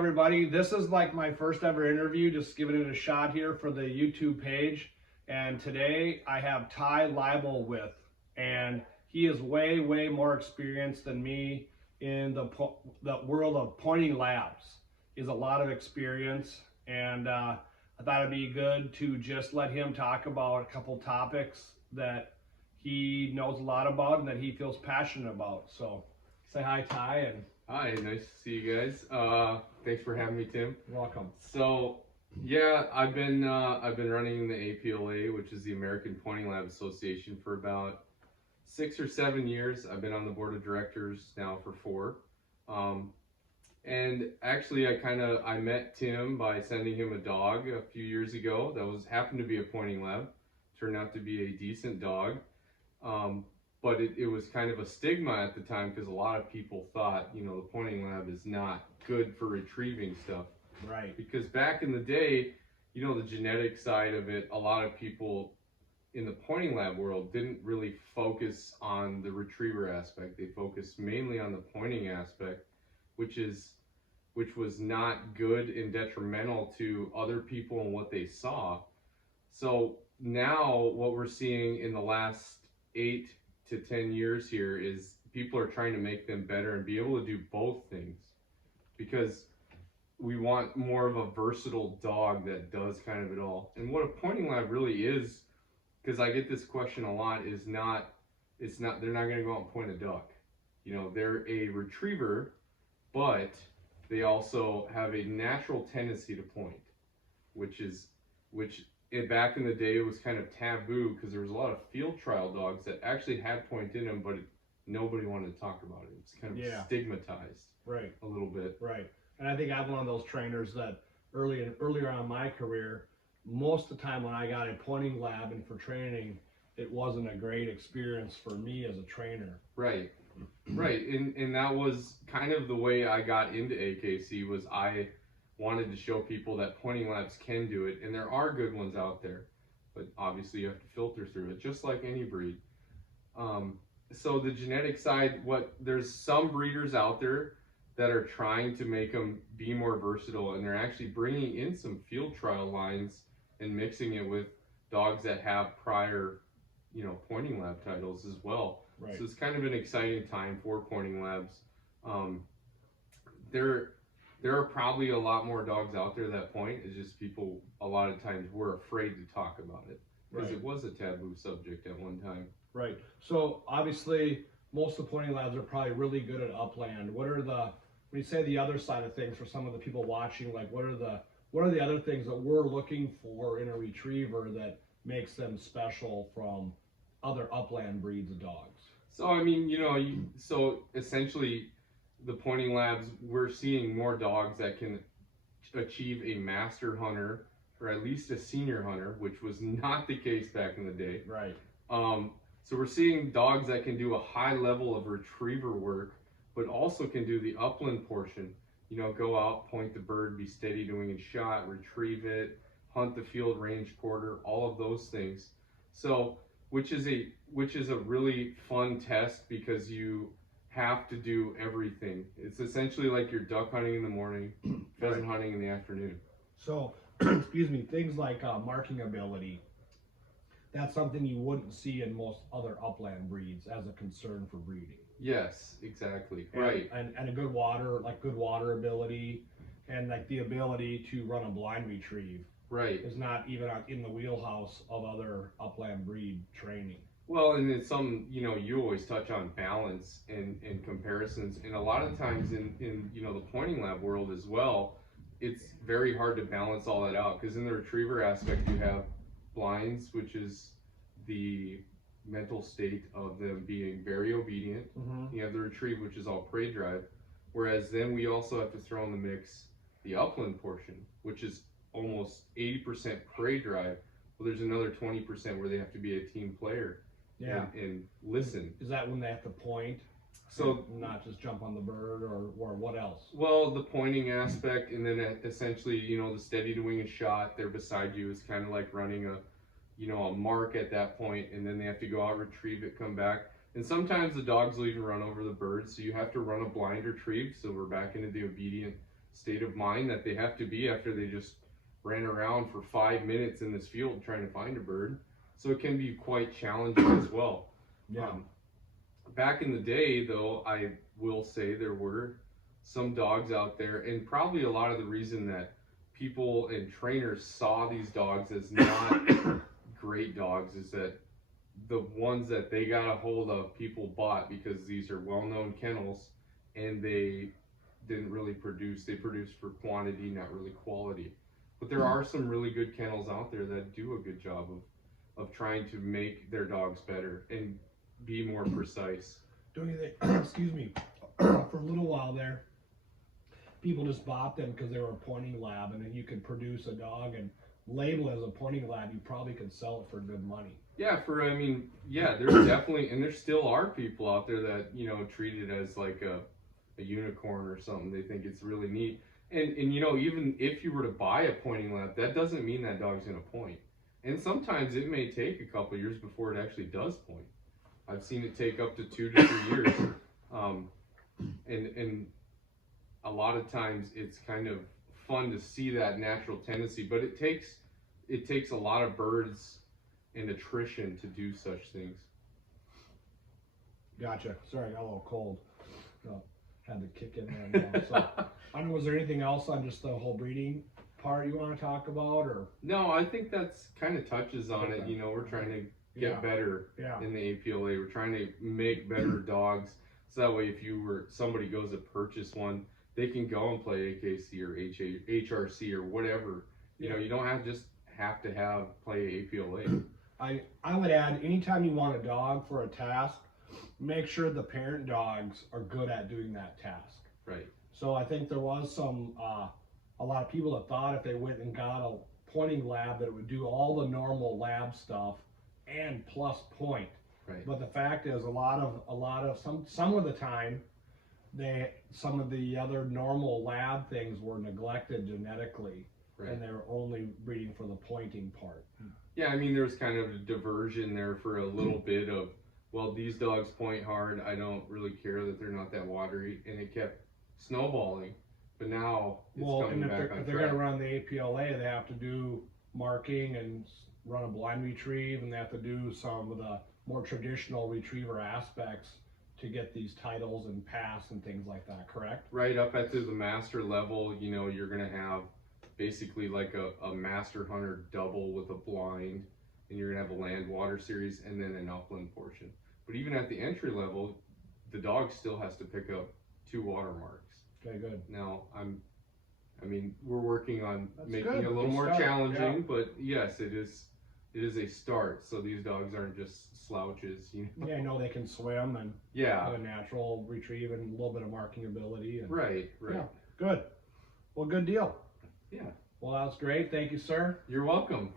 Everybody, this is like my first ever interview, just giving it a shot here for the YouTube page. And today I have Tigh Leibel with, and he is way more experienced than me in the world of pointing labs. He has a lot of experience, and I thought it'd be good to just let him talk about a couple topics that he knows a lot about and that he feels passionate about. So say hi, Tigh. And hi, nice to see you guys. Thanks for having me, Tim. You're welcome. So, yeah, I've been running the APLA, which is the American Pointing Lab Association, for about 6 or 7 years. I've been on the board of directors now for 4. And actually, I met Tim by sending him a dog a few years ago that happened to be a pointing lab. Turned out to be a decent dog. But it was kind of a stigma at the time because a lot of people thought, the pointing lab is not good for retrieving stuff. Right. Because back in the day, the genetic side of it, a lot of people in the pointing lab world didn't really focus on the retriever aspect. They focused mainly on the pointing aspect, which was not good and detrimental to other people and what they saw. So now what we're seeing in the last 8 to 10 years here is people are trying to make them better and be able to do both things, because we want more of a versatile dog that does kind of it all. And what a pointing lab really is, because I get this question a lot, they're not going to go out and point a duck. They're a retriever, but they also have a natural tendency to point, which back in the day it was kind of taboo because there was a lot of field trial dogs that actually had point in them, but nobody wanted to talk about it. It's kind of stigmatized, right, a little bit. Right. And I think I'm one of those trainers that earlier on in my career, most of the time when I got a pointing lab and for training, it wasn't a great experience for me as a trainer. Right. Right. And that was kind of the way I got into AKC. Was I wanted to show people that pointing labs can do it, and there are good ones out there, but obviously you have to filter through it, just like any breed. So the genetic side, there's some breeders out there that are trying to make them be more versatile, and they're actually bringing in some field trial lines and mixing it with dogs that have prior, pointing lab titles as well. Right. So it's kind of an exciting time for pointing labs. There are probably a lot more dogs out there that point. It's just people a lot of times were afraid to talk about it because it was a taboo subject at one time. Right. So obviously most of the pointing labs are probably really good at upland. When you say the other side of things for some of the people watching, like what are the other things that we're looking for in a retriever that makes them special from other upland breeds of dogs? So so essentially the pointing labs, we're seeing more dogs that can achieve a master hunter or at least a senior hunter, which was not the case back in the day. Right. So we're seeing dogs that can do a high level of retriever work, but also can do the upland portion. Go out, point the bird, be steady doing a shot, retrieve it, hunt the field, range quarter, all of those things. So, which is a really fun test because you have to do everything. It's essentially like you're duck hunting in the morning, pheasant hunting in the afternoon. So, excuse me, things like marking ability, that's something you wouldn't see in most other upland breeds as a concern for breeding. Yes, exactly. Right. And a good water ability, and like the ability to run a blind retrieve. Right. Is not even in the wheelhouse of other upland breed training. Well, and it's something, you always touch on balance and comparisons. And a lot of times in the pointing lab world as well, it's very hard to balance all that out. Because in the retriever aspect, you have blinds, which is the mental state of them being very obedient. Mm-hmm. You have the retrieve, which is all prey drive. Whereas then we also have to throw in the mix the upland portion, which is almost 80% prey drive. Well, there's another 20% where they have to be a team player. Yeah. And listen. Is that when they have to point? So not just jump on the bird, or what else? Well, the pointing aspect, and then essentially, the steady doing a shot. They're beside you. It's kind of like running a mark at that point, and then they have to go out, retrieve it, come back. And sometimes the dogs will even run over the bird, so you have to run a blind retrieve. So we're back into the obedient state of mind that they have to be after they just ran around for 5 minutes in this field trying to find a bird. So it can be quite challenging as well. Yeah. Back in the day, though, I will say there were some dogs out there, and probably a lot of the reason that people and trainers saw these dogs as not great dogs is that the ones that they got a hold of, people bought because these are well-known kennels, and they didn't really produce. They produced for quantity, not really quality. But there are some really good kennels out there that do a good job of trying to make their dogs better and be more precise. Don't you think, excuse me, for a little while there, people just bought them because they were a pointing lab, and then you could produce a dog and label it as a pointing lab, you probably could sell it for good money. Yeah, there's definitely, and there still are people out there that, treat it as like a unicorn or something. They think it's really neat. And even if you were to buy a pointing lab, that doesn't mean that dog's gonna point. And sometimes it may take a couple years before it actually does point. I've seen it take up to 2 to 3 years. And a lot of times it's kind of fun to see that natural tendency, but it takes a lot of birds and attrition to do such things. Gotcha. Sorry, I got a little cold. Had to kick in there now. So, I don't know, was there anything else on just the whole breeding part you want to talk about, or? No, I think that's kind of touches on it. We're trying to get better in the APLA. We're trying to make better dogs, so that way if somebody goes to purchase one, they can go and play AKC or HRC or whatever. You don't have to play APLA. I would add, anytime you want a dog for a task, make sure the parent dogs are good at doing that task. Right. So I think there was a lot of people that thought if they went and got a pointing lab that it would do all the normal lab stuff and plus point. Right. But the fact is, some of the time, some of the other normal lab things were neglected genetically, right. and they were only breeding for the pointing part. Yeah, there was kind of a diversion there for a little bit of, well, these dogs point hard, I don't really care that they're not that watery, and it kept snowballing. But now it's coming back on track. If they're going to run the APLA, they have to do marking and run a blind retrieve, and they have to do some of the more traditional retriever aspects to get these titles and pass and things like that, correct? Right up at the master level, you're going to have basically like a master hunter double with a blind, and you're going to have a land water series and then an upland portion. But even at the entry level, the dog still has to pick up 2 watermarks. Okay, good. Now, we're working on making it a little Good more start. challenging, Yeah. but yes, it is a start. So these dogs aren't just slouches. Yeah, I know they can swim and Yeah. have a natural retrieve and a little bit of marking ability. And, Right. yeah, good. Well, good deal. Yeah. Well, that's great. Thank you, sir. You're welcome.